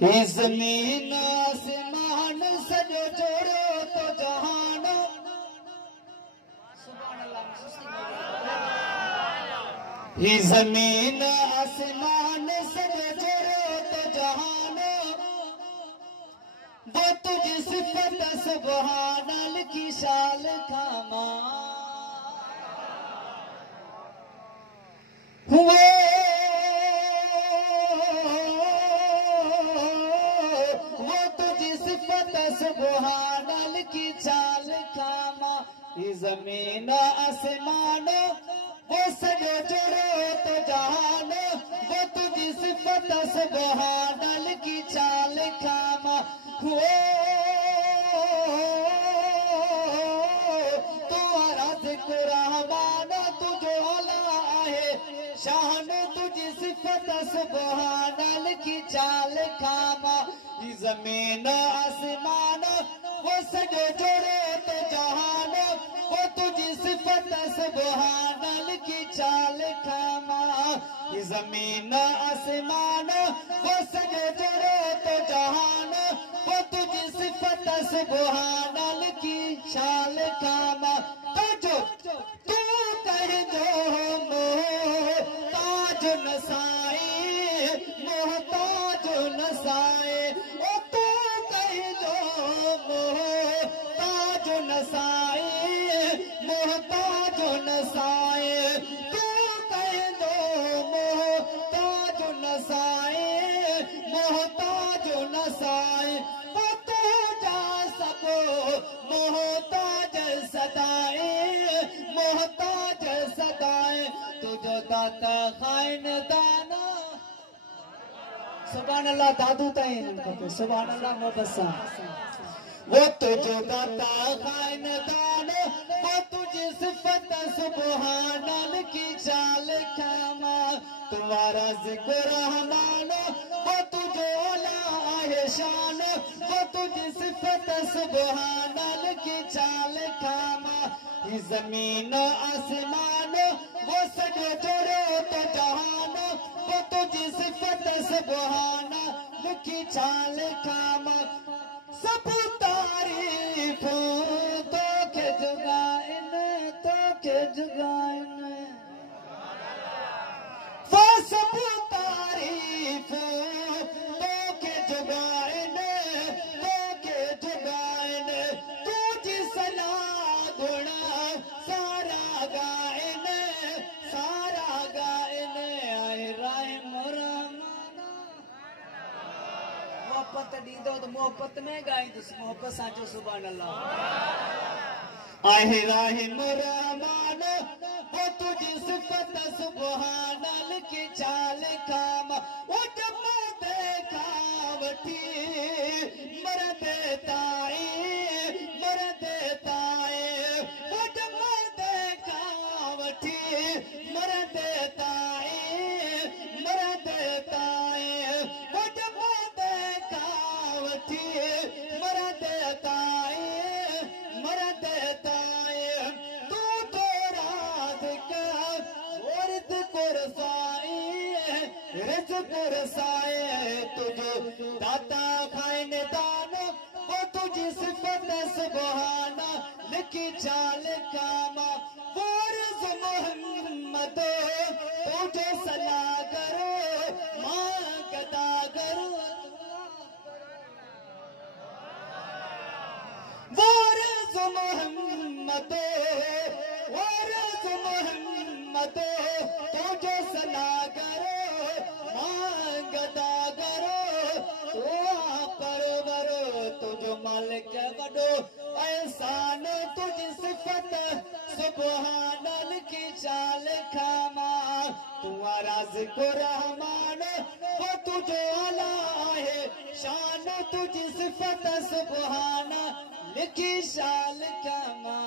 ही ज़मीन आसमान सॼो जोड़ो तो जहान। ही ज़मीन आसमान सॼो जोड़ो तो जहान। वो तुझी सिफ़त सुबहानल की शाल खामा। हुए वो तुझी सिफ़त सुबहानल की चाल खामा। ही ज़मीन आसमान वो सॼो जोड़ो तो जहान। वो तुझी सिफ़त सुबहानल की चाल खामा। हुए तू राज़िक़ रहमान तुझो अला आहे शान। तुझी सिफ़त सुबहानल की चाल खामा। ही ज़मीन आसमान वो सॼो जोड़ो तो जहान। वो तुझी सिफ़त सुबहानल की चाल खामा। ही ज़मीन आसमान वो सॼो जोड़ो तो जहान। वो तुझी सिफ़त सुबहानल की चाल खामा। तुझो तू कहजो मोहताज नसाए मोहताज नसाए। ओ तू कहजो मोहताज नसाए मोहताज नसाए। तू कहजो मोहताज नसाए मोहताज नसाए। ओ तू जा सको मोहताज सदाए मोहताज सदाए। तुझो दाता खाइनदाना सुभान अल्लाह दादू ताईं खपे सुभान अल्लाह मोहब्बत। वो तुझो दाता खाइनदान वो तुझी सिफ़त सुबहानल की चाल खामा। तुम्हारा ज़िक्र रहमान वो तुझो अला आहे शान। वो तुझी सिफ़त सुबहानल की चाल खामा। ही ज़मीन आसमान वो सॼो जोड़ो तो जहान। वो तुझी सिफ़त सुबहानल की चाल खामा। सब तारीफ़ तोखे जुगाइनि तोखे जुगाइनि। वो सब तारीफ़ तोखे जुगाइनि तोखे जुगाइनि। तुझी सना गुण सारा गाइनि सारा गाइनि। आए राय मुरमाना मोहब्बत ॾींदो त मोहब्बत में ॻाईंदुसि मोहब्बत साचो सुभान अल्लाह। आहे राहिम रहमान वो तुझी सिफ़त सुबहानल की चाल खामा। वो जब देखा वठी मरद ताई मरद ताई। वो जब देखा वठी मरद ताई मरद ताई। वो जब देखा वठी मरद ताई मरद ताई। तू तो राज़िक़ औरत को रसाए रिज़्क़ रसाए। तुझो दाता खाइनदान वो तुझी सिफ़त सुबहानल की चाल खामा। वारिस मोहम्मद तुझे सना करो मां गदा करो। वारिस मोहम्मद तुझे सना करो मां गदा करो। परवरो तुझो मालिक वॾो एहसान। तुझी सिफ़त सुबहानल की चाल खामा। तुम्हारा ज़िक्र रहमान वो तुझो अला आहे शान। तुझी सिफ़त सुबहानल की शाल खामा।